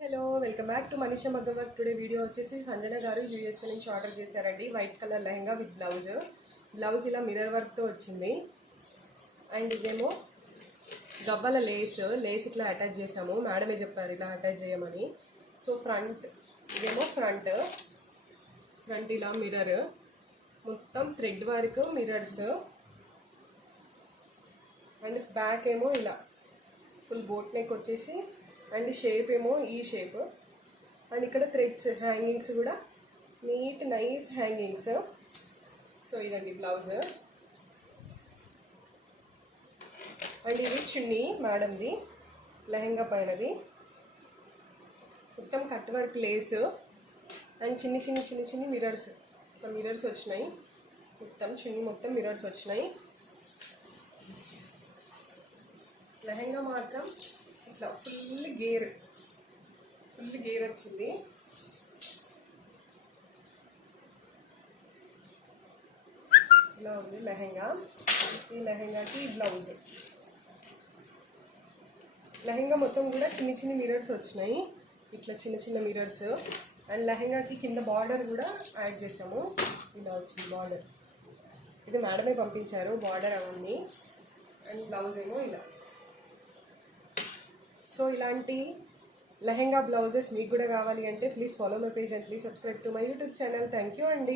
Hello welcome back to Manisha మగ్గం work. Today video వచ్చేసి సంజన గారు యూఎస్ఏ నుంచి ఆర్డర్ చేశారండి. White colour lehenga with blouse ఇలా మిర్రర్ వర్క్తో వచ్చింది. అండ్ ఇదేమో గవ్వల లేస్ ఇట్లా అటాచ్ చేసాము. మేడమే చెప్పారు ఇలా అటాచ్ చేయమని. సో ఇదేమో ఫ్రంట్ ఇలా మిర్రర్, మొత్తం thread work mirrors. And back ఏమో ఇలా ఫుల్ బోట్ నెక్ వచ్చేసి, అండ్ షేప్ ఏమో ఈ షేప్. అండ్ ఇక్కడ థ్రెడ్స్ హ్యాంగింగ్స్ కూడా నైస్ హ్యాంగింగ్స్. సో ఇదండి బ్లౌజ్. అండ్ ఇది చున్నీ మేడంది లెహంగా పైనది. మొత్తం కట్ వర్క్ లేస్ అండ్ చిన్ని మిర్రర్స్ వచ్చినాయి. చున్నీ మొత్తం మిర్రర్స్ వచ్చినాయి. లెహంగా మాత్రం ఇట్లా ఫుల్ గేర్ వచ్చింది. ఇలా ఉంది లెహంగా. ఈ లెహంగాకి బ్లౌజ్. లెహంగా మొత్తం కూడా చిన్ని మిర్రర్స్ వచ్చినాయి. ఇట్లా చిన్న మిర్రర్స్. అండ్ లెహంగాకి కింద బార్డర్ కూడా యాడ్ చేసాము. ఇలా వచ్చింది బార్డర్. ఇది మేడమే పంపించారు బార్డర్ అవన్నీ. అండ్ బ్లౌజ్ ఏమో ఇలా. సో ఇలాంటి లెహంగా బ్లౌజెస్ మీకు కూడా కావాలి అంటే please follow my page and please subscribe to my YouTube channel. Thank you అండి.